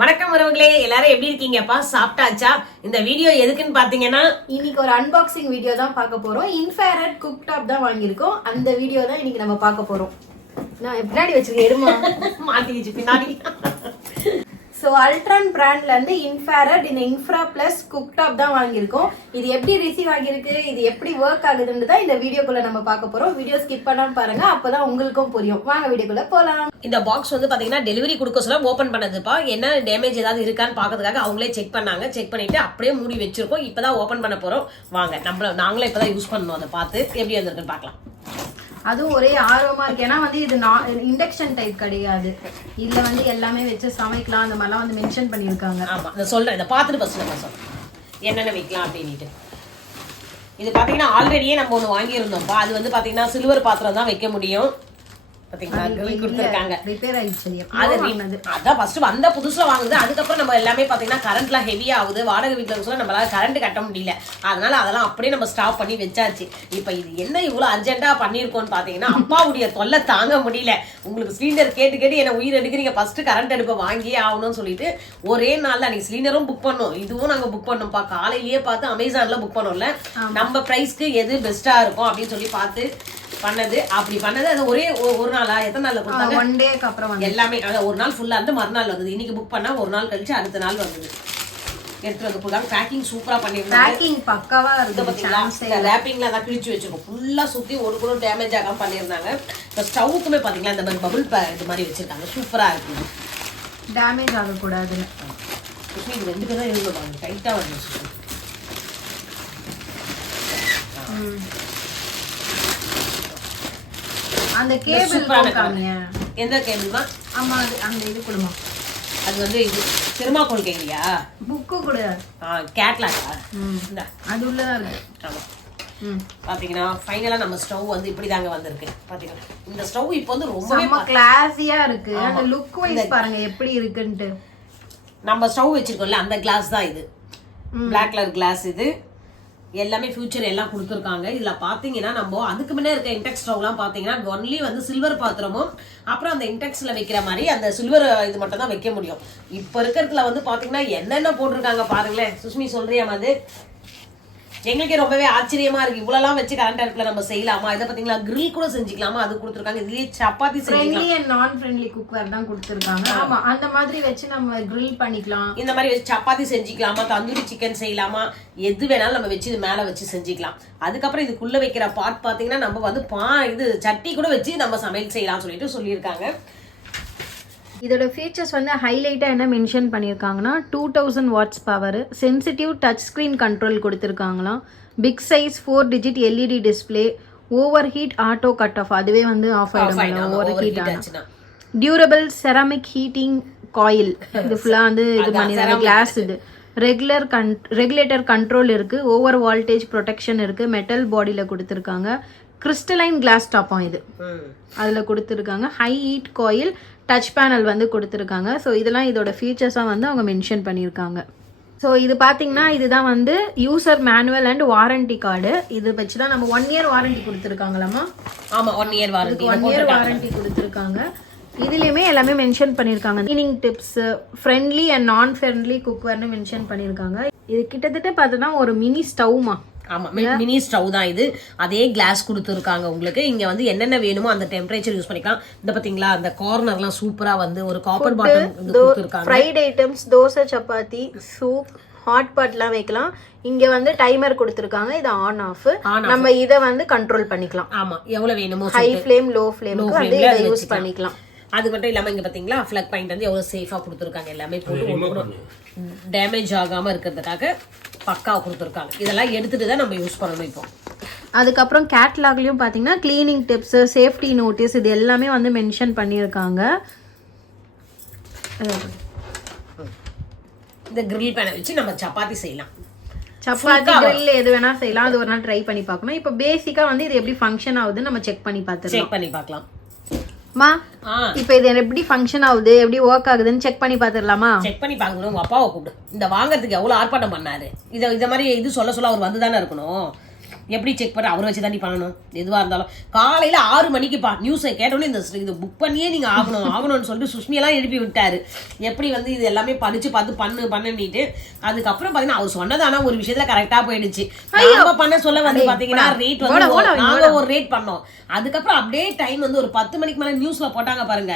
வணக்கம் உறவுகளே, எல்லாரும் எப்படி இருக்கீங்கப்பா? சாப்பிட்டாச்சா? இந்த வீடியோ எதுக்குன்னு பாத்தீங்கன்னா, இன்னைக்கு ஒரு அன்பாக்சிங் வீடியோ தான் பார்க்க போறோம். இன்ஃப்ராரெட் குக் டாப் தான் வாங்கியிருக்கோம். அந்த வீடியோ தான் இன்னைக்கு நம்ம பார்க்க போறோம். நான் பின்னாடி வச்சிருக்கேன், எடுமா மாத்திக்கிச்சு பின்னாடி. ஸோ அல்ட்ரான் பிராண்ட்ல இருந்து இன்ஃப்ராரெட் இந்த இன்ஃப்ரா பிளஸ் குக் டாப் தான் வாங்கியிருக்கோம். இது எப்படி ரிசீவ் ஆகிருக்கு, இது எப்படி ஒர்க் ஆகுதுன்னு தான் இந்த வீடியோக்குள்ள நம்ம பார்க்க போறோம். வீடியோ ஸ்கிப் பண்ணாம பாருங்க, அப்பதான் உங்களுக்கும் புரியும். வாங்க வீடியோக்குள்ள போலாம். இந்த பாக்ஸ் வந்து பாத்தீங்கன்னா டெலிவரி கொடுக்க சொல்ல ஓபன் பண்ணதுப்பா. என்ன டேமேஜ் ஏதாவது இருக்கான்னு பாக்கிறதுக்காக அவங்களே செக் பண்ணாங்க. செக் பண்ணிட்டு அப்படியே மூடி வச்சிருக்கோம். இப்பதான் ஓபன் பண்ண போறோம். வாங்க நாங்களே இப்பதான் யூஸ் பண்ணணும். அதை பார்த்து எப்படி வந்திருக்குன்னு பார்க்கலாம். அதுவும் ஒரே ஆர்வமா இருக்கு. ஏன்னா வந்து இது இண்டக்ஷன் டைப் கிடையாது. இதுல வந்து எல்லாமே வச்சு சமைக்கலாம். அந்த மாதிரிலாம் வந்து மென்ஷன் பண்ணியிருக்காங்க. ஆமா, இதை சொல்றேன். இதை பார்த்துட்டு ஃபர்ஸ்ட் நம்ம சொல்றோம் என்னென்ன வைக்கலாம் அப்படின்ட்டு. இது பாத்தீங்கன்னா ஆல்ரெடியே நம்ம ஒண்ணு வாங்கியிருந்தோம்ப்பா. அது வந்து பாத்தீங்கன்னா சில்வர் பாத்திரம் தான் வைக்க முடியும். வந்த புதுசுல வாங்குது. அதுக்கப்புறம் நம்ம எல்லாமே பாத்தீங்கன்னா கரண்ட்லாம் ஹெவியா ஆகுது. வாடகை வீட்டுல நம்மளால கரண்ட் கட்ட முடியல. அதனால அதெல்லாம் அப்படியே நம்ம ஸ்டாப் பண்ணி வச்சாச்சு. இப்ப இது என்ன இவ்வளவு அர்ஜென்டா பண்ணிருக்கோம்னு பாத்தீங்கன்னா, அப்பாவுடைய தொல்லை தாங்க முடியல. உங்களுக்கு சிலிண்டர் கேட்டு கேட்டு என்ன உயிர் எடுக்கிறீங்க, ஃபர்ஸ்ட் கரண்ட் அடுப்பை வாங்கியே ஆகணும்னு சொல்லிட்டு ஒரே நாள்ல நீங்க சிலிண்டரும் புக் பண்ணோம், இதுவும் நாங்க புக் பண்ணோம்ப்பா. காலையிலேயே பார்த்து அமேசான்ல புக் பண்ணோம்ல, நம்ம பிரைஸ்க்கு எது பெஸ்டா இருக்கும் அப்படின்னு சொல்லி பார்த்து பண்ணது. அப்படி பண்ணது அது ஒரே ஒரு நாளா, எத்தனை நாள்ல கொடுத்தாங்க? ஒன் டேக்கு அப்புறம் எல்லாமே ஒரு நாள் ஃபுல்லா இருந்து மறுநாள் வந்தது. இன்னைக்கு புக் பண்ணா ஒரு நாள் கழிச்சு அடுத்த நாள் வந்தது. எடுத்து வந்து போட்டாங்க. பேக்கிங் சூப்பரா பண்ணிருந்தாங்க. பேக்கிங் பக்காவா இருக்கு. பாத்தீங்களா, ரேப்பிங்ல தான் கிழிச்சு வச்சிருக்கோம். ஃபுல்லா சுத்தி ஒரு கூட டேமேஜ் ஆகாம பண்ணிருந்தாங்க. இப்ப ஸ்டவ்வுக்குமே பாத்தீங்களா இந்த மாதிரி பபுள் இது மாதிரி வச்சிருக்காங்க. சூப்பரா இருக்கு. டேமேஜ் ஆக கூடாதுன்னு இது ரெண்டு பேரும் எழுதுவாங்க. டைட்டா வந்துச்சு. அந்த கேபிள் போட்டாங்க. எந்த கேபிள்மா? ஆமா, அந்த இது கொடுமா. அது வந்து இது திருமாக்கோள் கேட்கலையா? புக்கு கூட கேட்லாக்கா? அது உள்ளதான் இருக்கு. ஆமா. பாத்தீங்கன்னா ஃபைனலா நம்ம ஸ்டவ் வந்து இப்படி தாங்க வந்திருக்கு. பாத்தீங்கன்னா இந்த ஸ்டவ் இப்போ வந்து ரொம்ப கிளாஸியா இருக்கு. அந்த லுக் வைஸ் பாருங்க எப்படி இருக்குன்னு. நம்ம ஸ்டவ் வச்சிருக்கோம்ல அந்த கிளாஸ் தான் இது. Black colour glass. இது எல்லாமே ஃபியூச்சர் எல்லாம் கொடுத்துருக்காங்க. இதுல பாத்தீங்கன்னா நம்ம அதுக்கு முன்னே இருக்க இன்டெக்ஸ் ஸ்டவ்லாம் பாத்தீங்கன்னா ஒன்லி வந்து சில்வர் பாத்திரமும் அப்புறம் அந்த இன்டெக்ஸ்ல வைக்கிற மாதிரி அந்த சில்வர் இது மட்டும் தான் வைக்க முடியும். இப்ப இருக்கிறதுல வந்து பாத்தீங்கன்னா என்னென்ன போட்டிருக்காங்க பாருங்களேன். சுஷ்மி சொல்றியா அது? எங்களுக்கே ரொம்பவே ஆச்சரியமா இருக்கு. இவ்வளவு வச்சு கரண்ட் அடுப்புல நம்ம செய்யலாமா? இதை பாத்தீங்களா, கிரில் கூட செஞ்சுக்கலாமா? அது கொடுத்துருக்காங்க. இதுலயே சப்பாத்தி ஃப்ரெண்ட்லி அண்ட் நான் ஃப்ரெண்ட்லி குக்வேர் தான் கொடுத்துருக்காங்க. ஆமா, அந்த மாதிரி வச்சு நம்ம கிரில் பண்ணிக்கலாம். இந்த மாதிரி வச்சு சப்பாத்தி செஞ்சுக்கலாமா, தந்தூரி சிக்கன் செய்யலாமா, எது வேணாலும் நம்ம வச்சு இது மேல வச்சு செஞ்சுக்கலாம். அதுக்கப்புறம் இதுக்குள்ள வைக்கிற பார்ட் பாத்தீங்கன்னா நம்ம வந்து இது சட்டி கூட வச்சு நம்ம சமையல் செய்யலாம் சொல்லிட்டு சொல்லியிருக்காங்க. இதோட ஃபீச்சர்ஸ் வந்து ஹைலைட்டாக என்ன மென்ஷன் பண்ணியிருக்காங்கன்னா 2000 watts power, sensitive touch screen control கொடுத்துருக்காங்களாம், big size 4 digit LED display, over heat auto cut off, அதுவே வந்து ஆஃப் ஆகிடும் ஓவர் ஹீட் ஆனா, டியூரபிள் செராமிக் ஹீட்டிங் காயில், இது ஃபுல்லாக வந்து இது பண்ணியிருக்காங்க. கிளாஸ் இது ரெகுலேட்டர் கண்ட்ரோல் இருக்கு, ஓவர் வால்டேஜ் ப்ரொடெக்ஷன் இருக்கு, மெட்டல் பாடியில் கொடுத்துருக்காங்க, கிறிஸ்டலைன் கிளாஸ் டாப்பும் இது அதில் கொடுத்துருக்காங்க, high heat coil, touch panel வந்து கொடுத்துருக்காங்க. ஸோ இதெல்லாம் இதோட ஃபீச்சர்ஸாக வந்து அவங்க மென்ஷன் பண்ணியிருக்காங்க. ஸோ இது பார்த்தீங்கன்னா இதுதான் வந்து user manual and warranty card. இது வச்சு தான் நம்ம 1 இயர் வாரண்டி கொடுத்துருக்காங்களாமா? ஆமாம், 1 இயர் வாரண்டி. 1 இயர் வாரண்டி கொடுத்துருக்காங்க. இதுலேயுமே எல்லாமே மென்ஷன் பண்ணியிருக்காங்க. கிளீனிங் டிப்ஸ், ஃப்ரெண்ட்லி அண்ட் நான் ஃப்ரெண்ட்லி குக்வேர்னு மென்ஷன் பண்ணியிருக்காங்க. இது கிட்டத்தட்ட பார்த்தோன்னா ஒரு மினி ஸ்டவ்மா. ஆமா, மினி ஸ்டவ் தான் இது. அதே கிளாஸ் கொடுத்துருக்காங்க உங்களுக்கு. இங்க வந்து என்னென்ன வேணுமோ அந்த டெம்பரேச்சர் யூஸ் பண்ணிக்கலாம். இந்த பாத்தீங்களா அந்த கார்னர்லாம் சூப்பரா வந்து ஒரு காப்பர் பாட்டம் கொடுத்துருக்காங்க. Fried items, dosa, chapati, soup, hot பாட்லாம் வைக்கலாம். இங்க வந்து டைமர் கொடுத்துருக்காங்க. இது ஆன் ஆஃப். நம்ம இதை வந்து கண்ட்ரோல் பண்ணிக்கலாம். ஆமா, எவ்வளவு வேணுமோ ஹை ஃப்ளேம் லோ ஃப்ளேமுக்கு வந்து இதை யூஸ் பண்ணிக்கலாம். அது மட்டும் இல்லாம இங்க பாத்தீங்களா பிளக் பாயிண்ட் வந்து எவ்வளவு சேஃபா கொடுத்துருக்காங்க. எல்லாமே போட்டு டேமேஜ் ஆகாம இருக்கிறதுக்காக பக்காவா கொடுத்துருக்காங்க. இதெல்லாம் எடுத்துட்டு தான் நம்ம யூஸ் பண்ணணும். இப்போ அதுக்கப்புறம் கேட்லாக்லயும் பாத்தீங்கன்னா கிளீனிங் டிப்ஸ், சேஃப்டி நோட்டீஸ், இது எல்லாமே வந்து மென்ஷன் பண்ணியிருக்காங்க. இந்த கிரில் பேனை வச்சு நம்ம சப்பாத்தி செய்யலாம். சப்பாத்தி கிரில் எது வேணா செய்யலாம். அது ஒரு நாள் ட்ரை பண்ணி பார்க்கணும். இப்போ பேசிக்கா வந்து இது எப்படி ஃபங்க்ஷன் ஆகுதுன்னு நம்ம செக் பண்ணி பார்க்கலாம். மா, இப்போ இது எப்படி ஃபங்க்ஷன் ஆகுது, எப்படி ஒர்க் ஆகுதுன்னு செக் பண்ணி பார்த்துடலாமா? செக் பண்ணி பார்க்கணும். உங்க அப்பாவை கூப்பிடு. இந்த வாங்கறதுக்கு எவ்வளவு ஆர்ப்பாட்டம் பண்ணாரு. இத மாதிரி இது சொல்ல அவர் வந்து தானே இருக்கணும். எப்படி செக் பண்ண அவரை வச்சு தாண்டி பண்ணணும் எதுவா இருந்தாலும். காலையில 6 மணிக்குப்பா நியூஸை கேட்டோன்னே இந்த இது புக் பண்ணியே நீங்க ஆகணும்னு சொல்லிட்டு சுஷ்மியெல்லாம் எழுப்பி விட்டாரு. எப்படி வந்து இது எல்லாமே படிச்சு பார்த்து பண்ணுன்னுட்டு. அதுக்கப்புறம் பாத்தீங்கன்னா அவர் சொன்னதானா ஒரு விஷயத்துல கரெக்டா போயிடுச்சு. பண்ண சொல்ல வந்து பாத்தீங்கன்னா ரேட் வந்து நாங்க ஒரு ரேட் பண்ணோம். அதுக்கப்புறம் அப்படியே டைம் வந்து ஒரு 10 மணிக்கு மேல நியூஸ்ல போட்டாங்க பாருங்க.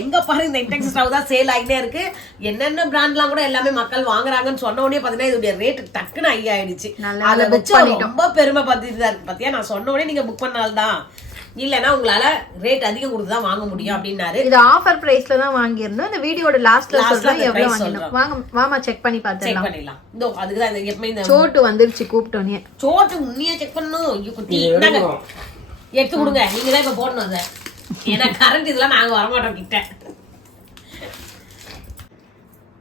எங்க பாருங்க இந்த இன்டெக்ஸ் ஸ்டவ் தான் சேல் ஆகிட்டே இருக்கு. என்னென்ன பிராண்ட்லாம் கூட எல்லாமே மக்கள் வாங்குறாங்கன்னு சொன்ன உடனே பாத்தீங்கன்னா இதோட ரேட் டக்குன்னு ஹை ஆயிடுச்சு. அதை வச்சு ரொம்ப பெருமை பார்த்துட்டு பாத்தியா நான் சொன்ன உடனே நீங்க புக் பண்ணால்தான் இல்லன்னா உங்களால ரேட் அதிகம் கொடுத்து தான் வாங்க முடியும் அப்படின்னாரு. இது ஆஃபர் பிரைஸ்ல தான் வாங்கியிருந்தோம். இந்த வீடியோட லாஸ்ட்ல சொல்றேன் எவ்வளவு வாங்கினோம். வாங்க வாமா செக் பண்ணி பார்த்துடலாம். செக் பண்ணிடலாம். இதோ அதுக்கு தான் எப்பவுமே இந்த சோட்டு வந்துருச்சு கூப்பிட்டோனே. சோட்டு உன்னியா செக் பண்ணணும். ஐயோ குட்டி இந்தாங்க எடுத்து கொடுங்க. நீங்க தான் இப்ப போடணும் அதை. ஏன்னா கரண்ட் இதெல்லாம் நாங்க வரமாட்டோம் கிட்ட.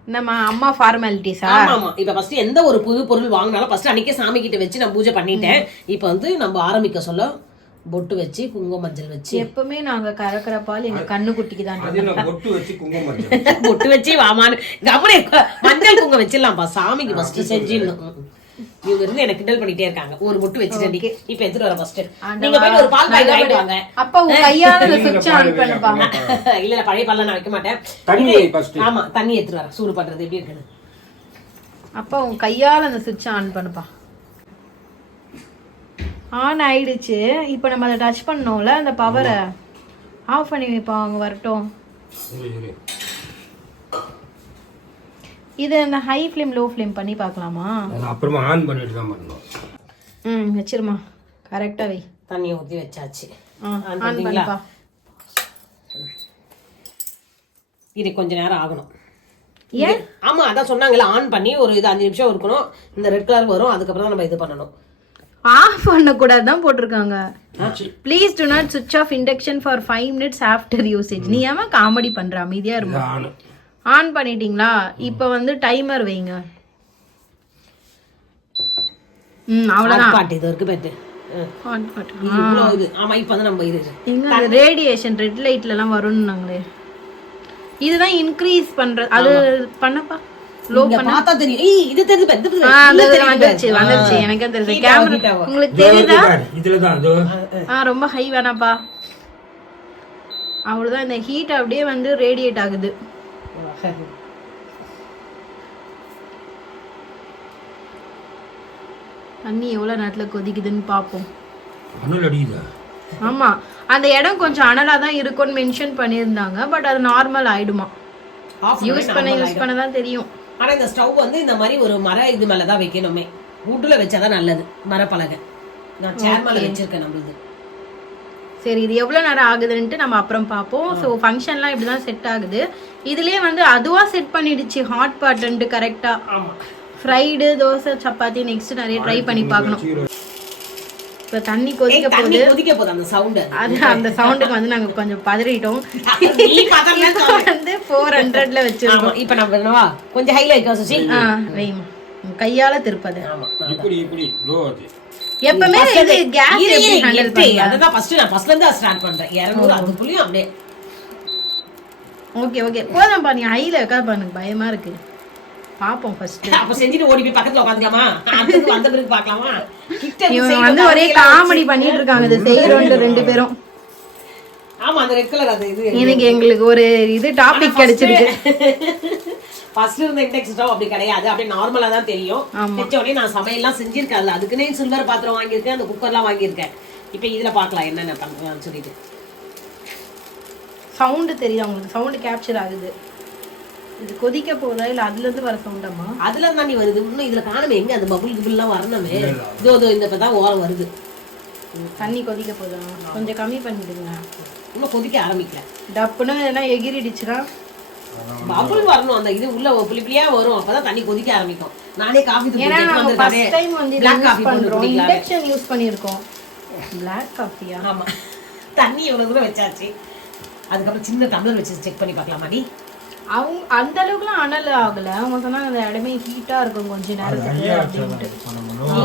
நம்ம அம்மா ஃபார்மாலிட்டிஸா? ஆமா. இப்ப ஃபர்ஸ்ட் எந்த ஒரு புது பொருள் வாங்கினாலும் ஃபர்ஸ்ட் அன்னைக்கே சாமி கிட்ட வச்சு நான் பூஜை பண்ணிட்டேன். இப்ப வந்து நம்ம ஆரம்பிக்க சொல்ல பொட்டு வச்சு குங்கும மஞ்சள் வச்சு. எப்பவுமே நாங்க கறக்கிற பால் எங்க கண்ணு குட்டிக்கு தான். பொட்டு வச்சு குங்கும மஞ்சள் பொட்டு வச்சு வாமான்னு கபடி மஞ்சள் குங்குமம் வச்சிடலாம்ப்பா சாமிக்கு ஃபர்ஸ்ட் செஞ்சிடணும். இவங்க இருந்து எனக்கு கிண்டல் பண்ணிட்டே இருக்காங்க. ஒரு பொட்டு வச்சுட்டேன். இப்ப எடுத்துட்டு வர ஃபர்ஸ்ட் நீங்க போய் ஒரு பால் பாக்கெட் வாங்கிட்டு வாங்க. அப்ப உங்க கையால சுவிட்ச் ஆன் பண்ணுப்பா. இல்ல பழைய பால்ல நான் வைக்க மாட்டேன். தண்ணி ஃபர்ஸ்ட். ஆமா தண்ணி எடுத்துட்டு வர சூடு பண்றது எப்படி இருக்குது. அப்ப உங்க கையால அந்த சுவிட்ச் ஆன் பண்ணுப்பா. ஆன் ஆயிடுச்சு. இப்போ நம்ம அதை டச் பண்ணோம்ல அந்த பவரை ஆஃப் பண்ணி வைப்பா. அவங்க வரட்டும். இது அந்த ஹை ஃப்ளேம் லோ ஃப்ளேம் பண்ணி பார்க்கலாமா? அப்புறமா ஆன் பண்ணிட்டு தான் பண்ணனும். வச்சிருமா கரெக்டா வை. தண்ணி ஊத்தி வச்சாச்சு. ஆன் பண்ணிப்பா. இது கொஞ்ச நேரம் ஆகணும். ஏன்? ஆமா அதான் சொன்னாங்கல்ல ஆன் பண்ணி ஒரு இது 5 நிமிஷம் இருக்கணும். இந்த ரெட் கலர் வரும். அதுக்கப்புறம் தான் நம்ம இது பண்ணணும். ஆஃப் பண்ண கூடாது தான் போட்டிருக்காங்க. ப்ளீஸ் டு நாட் சுவிட்ச் off induction for 5 minutes after usage. நீ ஏமா காமெடி பண்ற? அமைதியா இருமா. ஆன் பண்ணிட்டீங்களா? இப்போ வந்து டைமர் வைங்க. அவ்வளவுதான். பாட்டு இது இருக்கு பெட். ஆன் பாட்டு. இது ஆமா இப்போ வந்து நம்ம இது எங்க ரேடியேஷன் ரெட் லைட்ல எல்லாம் வரும்னாங்களே. இதுதான் இன்க்ரீஸ் பண்றது. அது பண்ணப்பா. லோ பண்ணா பார்த்தா தெரியும். ஏய் இது தெரியுது பெட். வந்துருச்சு எனக்கு தெரியுது. கேமரா உங்களுக்கு தெரியுதா? இதுல தான் அது. ரொம்ப ஹை வேணாப்பா. அவ்வளவுதான். இந்த ஹீட் அப்படியே வந்து ரேடியேட் ஆகுது. தண்ணி எவ்வளவு நேரத்துல கொதிக்குதுன்னு பாப்போம். அனல் அடிக்குதா? ஆமா அந்த இடம் கொஞ்சம் அனலா தான் இருக்கும்னு மென்ஷன் பண்ணியிருந்தாங்க. பட் அது நார்மல் ஆயிடுமா. யூஸ் பண்ண தான் தெரியும். ஆனா இந்த ஸ்டவ் வந்து இந்த மாதிரி ஒரு மர இது மேலதான் வைக்கணுமே. வுட்ல வச்சாதான் நல்லது. மரப்பலகை நான் சேர் மேல வச்சிருக்கேன் நம்மளுது. சரி இது எவ்வளவு நேரம் ஆகுதுன்ட்டு நம்ம அப்புறம் பார்ப்போம். ஸோ ஃபங்க்ஷன்லாம் இப்படிதான் செட் ஆகுது. இதுலயே வந்து அதுவா செட் பண்ணிடுச்சு ஹாட் பாட்ன்ட்டு கரெக்டா. ஃப்ரைடு தோசை சப்பாத்தி நெக்ஸ்ட் நிறைய ட்ரை பண்ணி பார்க்கணும். இப்போ தண்ணி கொதிக்க போகுது. அந்த சவுண்ட் அந்த சவுண்டுக்கு வந்து நாங்க கொஞ்சம் பதறிட்டோம். வந்து 400ல வச்சிருக்கோம். இப்போ நம்ம கொஞ்சம் ஹைல வைக்க சுசி. வைமா கையால திருப்பது. இப்படி லோ ஆச்சு. எப்பவுமே இது கேஸ் எப்படி ஹேண்டில் பண்ணீங்க? அதான் ஃபர்ஸ்ட்ல இருந்து ஸ்டார்ட் பண்றேன். 200 அதுக்குள்ளேயும் அப்படியே. ஓகே போதும்பா. நீ ஹைல வைக்காத பாருங்க பயமா இருக்கு. பாப்போம் ஃபர்ஸ்ட். அப்ப செஞ்சிட்டு ஓடி போய் பக்கத்துல உட்கார்ந்துக்கலாமா? அதுக்கு வந்த பிறகு பார்க்கலாமா? கிட்ட வந்து ஒரே காமெடி பண்ணிட்டு இருக்காங்க இது செய்றோம் ரெண்டு பேரும். ஆமா அந்த ரெட் கலர் அது இது. இன்னைக்கு எங்களுக்கு ஒரு இது டாபிக் கிடைச்சிருக்கு. ஃபர்ஸ்ட் இருந்த இண்டெக்ஸ் ஸ்டவ் அப்படி கிடையாது. அப்படியே நார்மலா தான் தெரியும். வெச்ச உடனே நான் சமையல்லாம் செஞ்சிருக்கேன். அதுக்குன்னே சில்வர் பாத்திரம் வாங்கியிருக்கேன். அந்த குக்கர்லாம் வாங்கியிருக்கேன். இப்போ இதுல பார்க்கலாம் என்னென்ன பண்றேன்னு சொல்லிட்டு. சவுண்ட் தெரியும் உங்களுக்கு. சவுண்ட் கேப்சர் ஆகுது. இது கொதிக்க போதா இல்ல அதுல இருந்து வர சவுண்டாமா? அதுல இருந்தா நீ வருது. இன்னும் இதுல காணமே எங்க அந்த பபுள் கிபிள்லாம் வரணுமே. இதோ இந்த இப்பதான் ஓரம் வருது. தண்ணி கொதிக்க போதா? கொஞ்சம் கம்மி பண்ணிடுங்க. இன்னும் கொதிக்க ஆரம்பிக்கல. டப்புன்னு எதனா எகிரிடுச்சுனா பபுள் வரணும். அந்த இது உள்ள புளிப்புலியா வரும். அப்பதான் தண்ணி கொதிக்க ஆரம்பிக்கும். நானே காபி தூள் வந்து ஃபர்ஸ்ட் டைம் வந்து பிளாக் காபி பண்றோம். இண்டக்ஷன் யூஸ் பண்ணிருக்கோம். பிளாக் காபியா? ஆமா. தண்ணி எவ்வளவு தூரம் வச்சாச்சு. அதுக்கப்புறம் சின்ன டம்ளர் வச்சு செக் பண்ணி பார்க்கலாமாடி. அவங்க அந்த அளவுக்குலாம் அனல் ஆகல. அவங்க சொன்னாங்க அந்த இடமே ஹீட்டா இருக்கும் கொஞ்ச நேரத்துக்கு.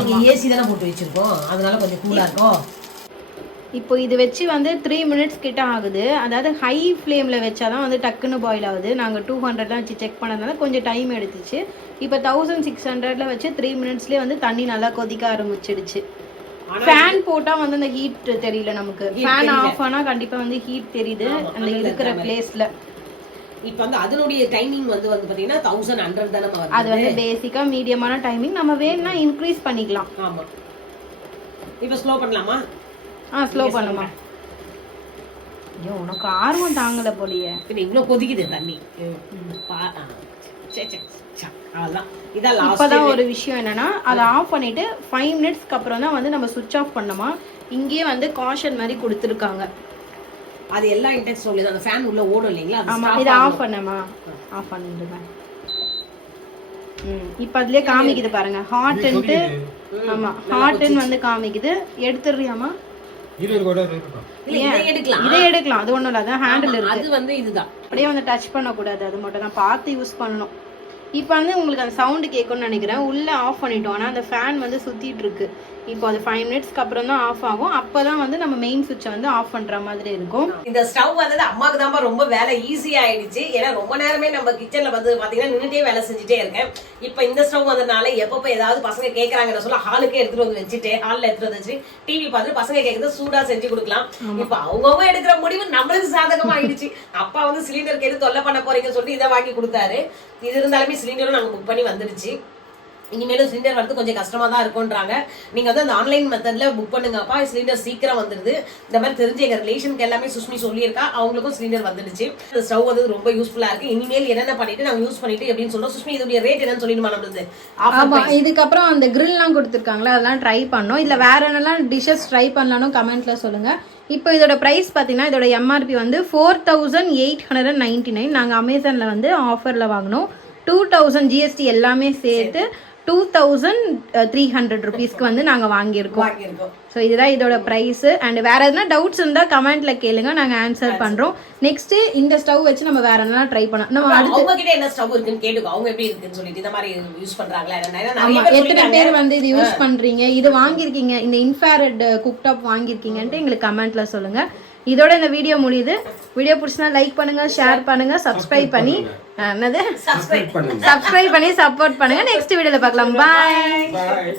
நீங்க ஏசி தானே போட்டு வச்சிருக்கோம். அதனால கொஞ்சம் கூலா இருக்கும். இப்போ இது வச்சு வந்து 3 minutes கிட்ட ஆகுது. அதாவது ஹை ஃப்ளேமில் வச்சாதான் வந்து டக்குன்னு பாயில் ஆகுது. நாங்கள் 200 வச்சு செக் பண்ணதுனால கொஞ்சம் டைம் எடுத்துச்சு. இப்போ 1600 வச்சு 3 minutesலேயே வந்து தண்ணி நல்லா கொதிக்க ஆரம்பிச்சிடுச்சு. ஃபேன் போட்டா வந்து அந்த ஹீட் தெரியல நமக்கு. ஃபேன் ஆஃப் ஆனா கண்டிப்பா வந்து ஹீட் தெரியுது அந்த இருக்கிற பிளேஸ்ல. இப்போ வந்து அதனுடைய டைமிங் வந்து பாத்தீங்கன்னா 1100 தான வருது. அது வந்து பேசிக்கா மீடியமான டைமிங். நம்ம வேணும்னா இன்க்ரீஸ் பண்ணிக்கலாம். ஆமா. இப்போ ஸ்லோ பண்ணலாமா? ஸ்லோ பண்ணுமா. ஐயோ உனக்கு ஆர்வம் தாங்கல போலியே. இது இவ்ளோ கொதிக்குது தண்ணி. அதான் இதான் லாஸ்ட். இப்பதான் ஒரு விஷயம் என்னன்னா அதை ஆஃப் பண்ணிட்டு 5 மினிட்ஸ்க்கு அப்புறம் தான் வந்து நம்ம சுவிட்ச் ஆஃப் பண்ணோமா. இங்கேயே வந்து காஷன் மாதிரி கொடுத்துருக்காங்க. அது எல்லா இன்டெக்ஸ் சொல்லுது. அந்த ஃபேன் உள்ள ஓடும் இல்லைங்களா? ஆமா. இதை ஆஃப் பண்ணமா. ஆஃப் பண்ணிடுங்க. இப்போ அதுலயே காமிக்குது பாருங்க. ஹாட்ன்ட்டு. ஆமா ஹாட்ன்னு வந்து காமிக்குது. எடுத்துறியாமா? இது கூட இருக்கும். இல்ல இதை எடுக்கலாம். இதை எடுக்கலாம். அது ஒண்ணும் இல்ல. அதான் ஹேண்டில் இருக்கு. அது வந்து இதுதான். அப்படியே வந்து டச் பண்ண கூடாது. அது மட்டும் தான் பார்த்து யூஸ் பண்ணணும். இப்போ வந்து உங்களுக்கு அந்த சவுண்டு கேட்கும்னு நினைக்கிறேன். உள்ளே ஆஃப் பண்ணிட்டோம். ஆனால் அந்த ஃபேன் வந்து சுற்றிட்டு இருக்கு. இப்போ அது 5 மினிட்ஸ்க்கு அப்புறம் தான் ஆஃப் ஆகும். அப்போ தான் வந்து நம்ம மெயின் சுவிட்சை வந்து ஆஃப் பண்ணுற மாதிரி இருக்கும். இந்த ஸ்டவ் வந்தது அம்மாவுக்கு தான் ரொம்ப வேலை ஈஸியா ஆயிடுச்சு. ஏன்னா ரொம்ப நேரமே நம்ம கிச்சன்ல வந்து பாத்தீங்கன்னா நின்றுட்டே வேலை செஞ்சுட்டே இருக்கேன். இப்போ இந்த ஸ்டவ் வந்ததுனால எப்பப்போ ஏதாவது பசங்க கேட்கறாங்கன்னு சொல்ல ஹாலுக்கே எடுத்துட்டு வந்து வச்சுட்டு ஹாலில் எடுத்துட்டு வந்து வச்சு டிவி பார்த்துட்டு பசங்க கேட்கறது சூடா செஞ்சு கொடுக்கலாம். இப்போ அவங்கவுங்க எடுக்கிற முடிவு நம்மளுக்கு சாதகமா ஆயிடுச்சு. அப்பா வந்து சிலிண்டர் கேட்டு தொல்லை பண்ண போறீங்கன்னு சொல்லிட்டு இதை வாங்கி கொடுத்தாரு. இது இருந்தாலுமே சிலிண்டரும் நாங்கள் புக் பண்ணி வந்துடுச்சு. இனிமேலும் சிலிண்டர் வந்து கொஞ்சம் கஷ்டமா தான் இருக்கும்ன்றாங்க. நீங்க வந்து அந்த ஆன்லைன் மெத்தட்ல புக் பண்ணுங்கப்பா, சிலிண்டர் சீக்கிரம் வந்துடுது. இந்த மாதிரி தெரிஞ்ச எங்க ரிலேஷனுக்கு எல்லாமே சுஷ்மி சொல்லியிருக்கா. அவங்களுக்கும் சிலிண்டர் வந்துடுச்சு. இந்த ஸ்டவ் வந்து ரொம்ப யூஸ்ஃபுல்லா இருக்கு. இனிமேல் என்னென்ன பண்ணிட்டு நாங்க யூஸ் பண்ணிட்டு எப்படின்னு சொல்றோம். சுஷ்மி இதோட ரேட் என்னன்னு சொல்லிடுமா நம்மளுக்கு? ஆமா. இதுக்கப்புறம் அந்த கிரில்லாம் கொடுத்துருக்காங்களா அதெல்லாம் ட்ரை பண்ணோம். இல்ல வேற என்னெல்லாம் டிஷஸ் ட்ரை பண்ணலாம்னு கமெண்ட்ல சொல்லுங்க. இப்போ இதோட ப்ரைஸ் பார்த்தீங்கன்னா இதோட எம்ஆர்பி வந்து 4899. நாங்கள் அமேசானில் வந்து ஆஃபரில் வாங்கினோம். 2000 ஜிஎஸ்டி எல்லாமே சேர்த்து 2300 ருபீஸ்க்கு வந்து நாங்கள் வாங்கியிருக்கோம். ஸோ இதுதான் இதோட ப்ரைஸ். அண்ட் வேற எதுனா டவுட்ஸ் இருந்தால் கமெண்ட்ல கேளுங்க, நாங்கள் ஆன்சர் பண்ணுறோம். நெக்ஸ்ட் இந்த ஸ்டவ் வச்சு நம்ம வேற என்ன ட்ரை பண்ணலாம். நம்ம அடுத்து என்ன ஸ்டவ் இருக்குன்னு கேட்டுக்கோ. அவங்க எப்படி இருக்குன்னு சொல்லிட்டு இந்த மாதிரி யூஸ் பண்றாங்களா? எத்தனை பேர் வந்து இது யூஸ் பண்றீங்க, இது வாங்கியிருக்கீங்க, இந்த இன்ஃப்ராரெட் குக்டாப் வாங்கியிருக்கீங்கன்ட்டு எங்களுக்கு கமெண்ட்ல சொல்லுங்க. இதோட இந்த வீடியோ முடியுது. வீடியோ பிடிச்சினா லைக் பண்ணுங்க, ஷேர் பண்ணுங்க, சப்ஸ்கிரைப் பண்ணி சப்ஸ்கிரைப் பண்ணி சப்போர்ட் பண்ணுங்க. நெக்ஸ்ட் வீடியோல பார்க்கலாம். பாய்.